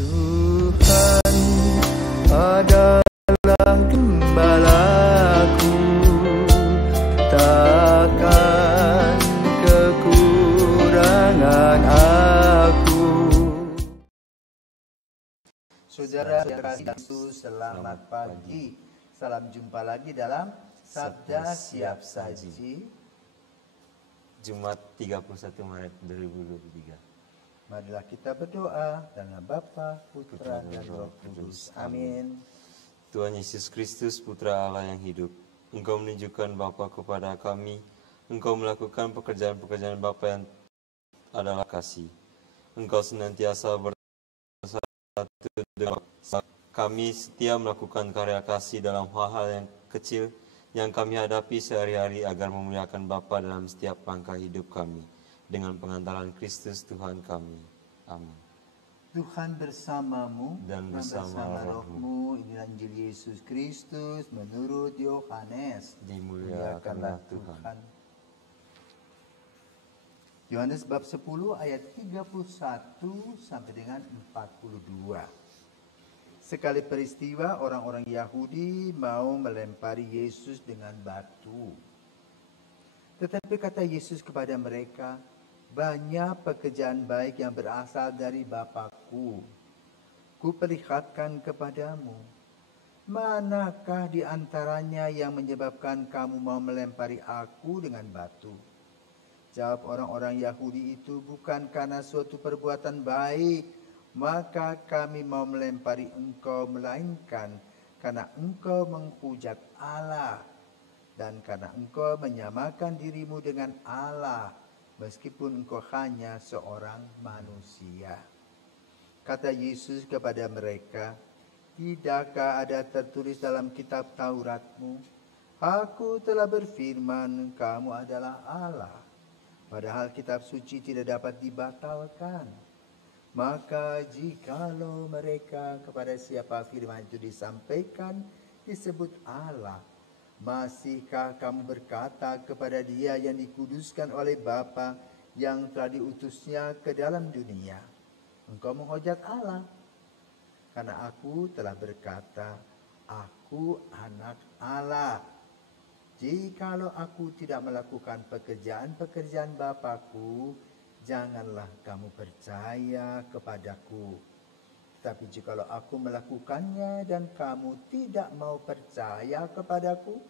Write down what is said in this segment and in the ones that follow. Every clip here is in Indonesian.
Tuhan adalah gembalaku, takkan kekurangan aku. Saudara Yesus, selamat pagi. Salam jumpa lagi dalam Sabda Siap Saji. Jumat 31 Maret 2023. Marilah kita berdoa dalam Bapa, Putra, dan Roh Kudus. Amin. Tuhan Yesus Kristus, Putra Allah yang hidup, Engkau menunjukkan Bapa kepada kami, Engkau melakukan pekerjaan-pekerjaan Bapa yang adalah kasih. Engkau senantiasa bersatu dengan kami setia melakukan karya kasih dalam hal-hal yang kecil yang kami hadapi sehari-hari agar memuliakan Bapa dalam setiap langkah hidup kami. Dengan pengantaran Kristus Tuhan kami. Amin. Tuhan bersamamu Dan bersama rohmu. Inilah Injil Yesus Kristus menurut Yohanes. Dimuliakanlah Tuhan. Yohanes bab 10 ayat 31 sampai dengan 42. Sekali peristiwa orang-orang Yahudi mau melempari Yesus dengan batu. Tetapi kata Yesus kepada mereka, banyak pekerjaan baik yang berasal dari Bapa-Ku. Kuperlihatkan kepadamu, manakah di antaranya yang menyebabkan kamu mau melempari aku dengan batu? Jawab orang-orang Yahudi itu, bukan karena suatu perbuatan baik maka kami mau melempari engkau, melainkan karena engkau menghujat Allah dan karena engkau menyamakan dirimu dengan Allah meskipun engkau hanya seorang manusia. Kata Yesus kepada mereka, tidakkah ada tertulis dalam kitab Tauratmu, Aku telah berfirman kamu adalah Allah, padahal kitab suci tidak dapat dibatalkan. Maka jikalau mereka kepada siapa firman itu disampaikan disebut Allah, masihkah kamu berkata kepada Dia yang dikuduskan oleh Bapa yang telah diutusnya ke dalam dunia, engkau menghujat Allah? Karena aku telah berkata, aku anak Allah. Jikalau aku tidak melakukan pekerjaan-pekerjaan Bapa-Ku, janganlah kamu percaya kepadaku. Tetapi jikalau aku melakukannya dan kamu tidak mau percaya kepadaku,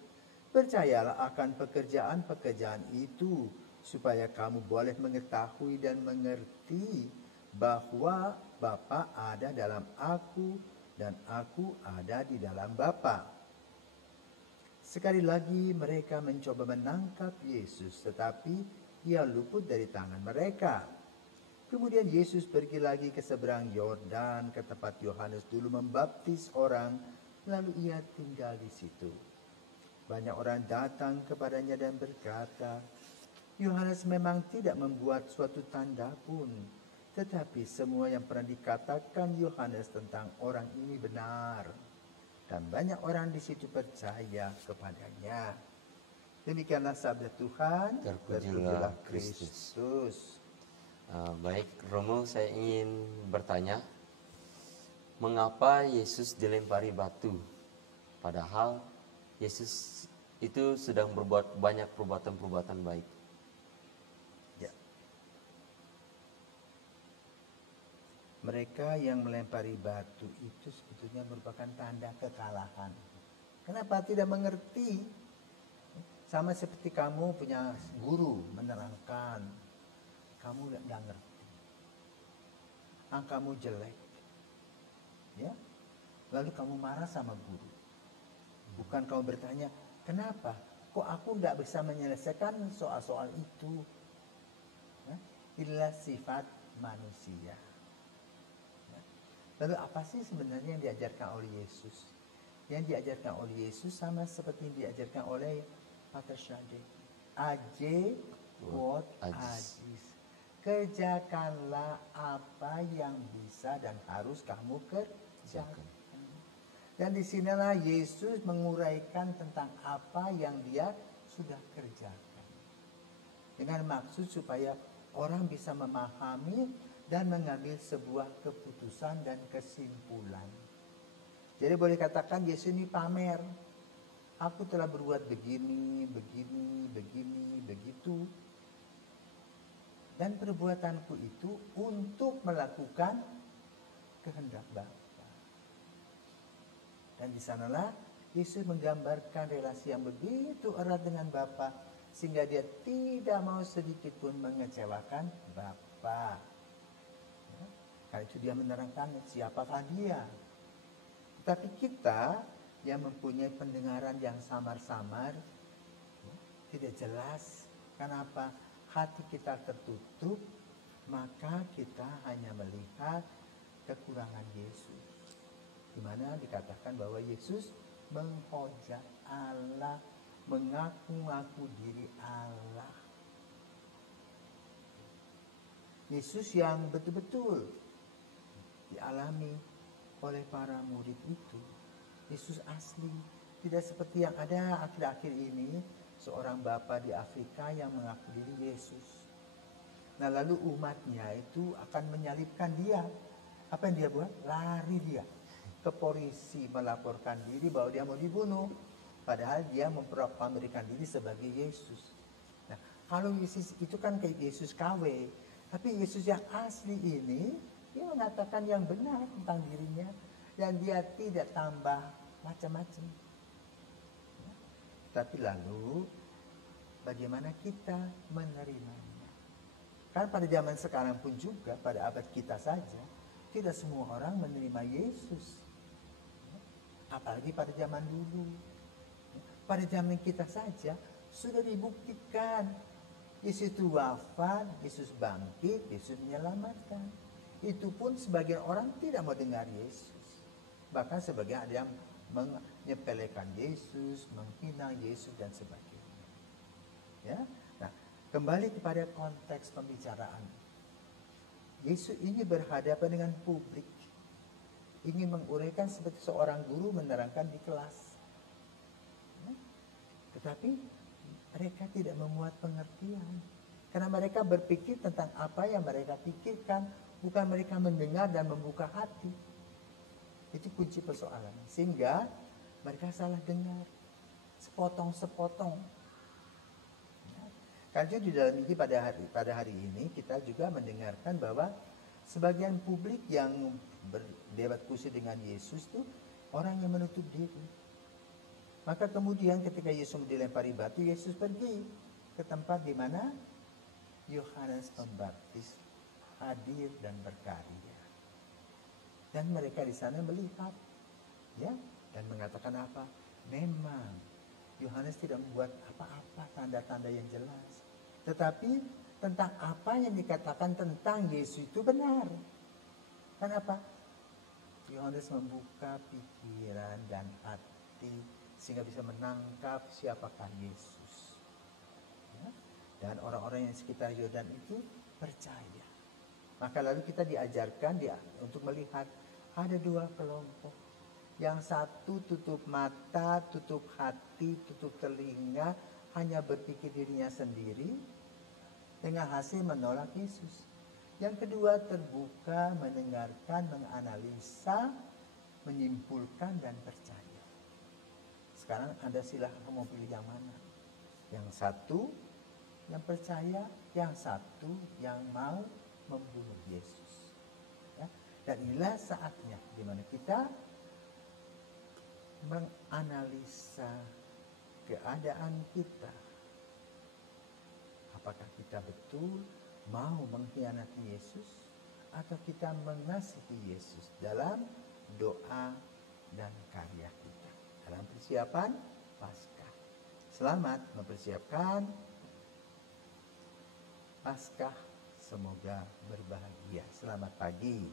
percayalah akan pekerjaan-pekerjaan itu, supaya kamu boleh mengetahui dan mengerti bahwa Bapa ada dalam aku dan aku ada di dalam Bapa. Sekali lagi mereka mencoba menangkap Yesus, tetapi Ia luput dari tangan mereka. Kemudian Yesus pergi lagi ke seberang Yordan, ke tempat Yohanes dulu membaptis orang, lalu Ia tinggal di situ. Banyak orang datang kepadanya dan berkata, Yohanes memang tidak membuat suatu tanda pun, tetapi semua yang pernah dikatakan Yohanes tentang orang ini benar. Dan banyak orang di situ percaya kepadanya. Demikianlah sabda Tuhan. Terpujilah Kristus. Baik, Romo, saya ingin bertanya, mengapa Yesus dilempari batu? Padahal Yesus itu sedang berbuat banyak perbuatan-perbuatan baik. Ya. Mereka yang melempari batu itu sebetulnya merupakan tanda kekalahan. Kenapa tidak mengerti? Sama seperti kamu punya guru menerangkan, kamu tidak ngerti, angkamu jelek, ya. Lalu kamu marah sama guru. Bukan kamu bertanya, kenapa? Kok aku tidak bisa menyelesaikan soal-soal itu? Ya? Inilah sifat manusia. Ya. Lalu apa sih sebenarnya yang diajarkan oleh Yesus? Yang diajarkan oleh Yesus sama seperti yang diajarkan oleh Pater Shade. Aje what ajis. Kerjakanlah apa yang bisa dan harus kamu kerjakan. Dan disinilah Yesus menguraikan tentang apa yang Dia sudah kerjakan. Dengan maksud supaya orang bisa memahami dan mengambil sebuah keputusan dan kesimpulan. Jadi boleh katakan Yesus ini pamer. Aku telah berbuat begini, begitu. Dan perbuatanku itu untuk melakukan kehendak Bapa. Dan di sanalah Yesus menggambarkan relasi yang begitu erat dengan Bapa, sehingga dia tidak mau sedikit pun mengecewakan Bapa. Karena itu dia menerangkan siapakah dia. Tapi kita yang mempunyai pendengaran yang samar-samar, tidak jelas. Kenapa? Hati kita tertutup, maka kita hanya melihat kekurangan Yesus. Di mana dikatakan bahwa Yesus menghujat Allah, mengaku-ngaku diri Allah. Yesus yang betul-betul dialami oleh para murid itu, Yesus asli, tidak seperti yang ada akhir-akhir ini, seorang bapa di Afrika yang mengaku diri Yesus. Nah, lalu umatnya itu akan menyalibkan dia. Apa yang dia buat? Lari dia ke polisi melaporkan diri bahwa dia mau dibunuh, padahal dia memproklamirkan diri sebagai Yesus. Nah, kalau Yesus itu kan kayak Yesus KW, tapi Yesus yang asli ini dia mengatakan yang benar tentang dirinya dan dia tidak tambah macam-macam. Tapi lalu bagaimana kita menerimanya? Kan pada zaman sekarang pun juga, pada abad kita saja, tidak semua orang menerima Yesus. Apalagi pada zaman dulu. Pada zaman kita saja sudah dibuktikan Yesus itu wafat, Yesus bangkit, Yesus menyelamatkan. Itu pun sebagian orang tidak mau dengar Yesus. Bahkan sebagian ada yang menyepelekan Yesus, menghina Yesus dan sebagainya. Ya. Nah, kembali kepada konteks pembicaraan. Yesus ini berhadapan dengan publik, ingin menguraikan seperti seorang guru menerangkan di kelas. Ya. Tetapi mereka tidak memuat pengertian. Karena mereka berpikir tentang apa yang mereka pikirkan, bukan mereka mendengar dan membuka hati. Itu kunci persoalan. Sehingga mereka salah dengar, sepotong-sepotong. Ya. Karena di dalam ini pada hari ini kita juga mendengarkan bahwa sebagian publik yang berdebat kursi dengan Yesus itu orang yang menutup diri. Maka kemudian ketika Yesus dilempari batu, Yesus pergi ke tempat di mana Yohanes Pembaptis hadir dan berkarya. Dan mereka di sana melihat, ya, dan mengatakan apa? Memang Yohanes tidak membuat apa-apa tanda-tanda yang jelas. Tetapi tentang apa yang dikatakan tentang Yesus itu benar. Kenapa? Yohanes membuka pikiran dan hati sehingga bisa menangkap siapakah Yesus. Ya? Dan orang-orang yang sekitar Yordan itu percaya. Maka lalu kita diajarkan untuk melihat ada dua kelompok. Yang satu tutup mata, tutup hati, tutup telinga, hanya berpikir dirinya sendiri, dengan hasil menolak Yesus. Yang kedua terbuka, mendengarkan, menganalisa, menyimpulkan dan percaya. Sekarang Anda silahkan mau pilih yang mana. Yang satu yang percaya, yang satu yang mau membunuh Yesus. Ya? Dan inilah saatnya di mana kita menganalisa keadaan kita. Apakah kita betul mau mengkhianati Yesus atau kita mengasihi Yesus dalam doa dan karya kita dalam persiapan Paskah. Selamat mempersiapkan Paskah. Semoga berbahagia. Selamat pagi.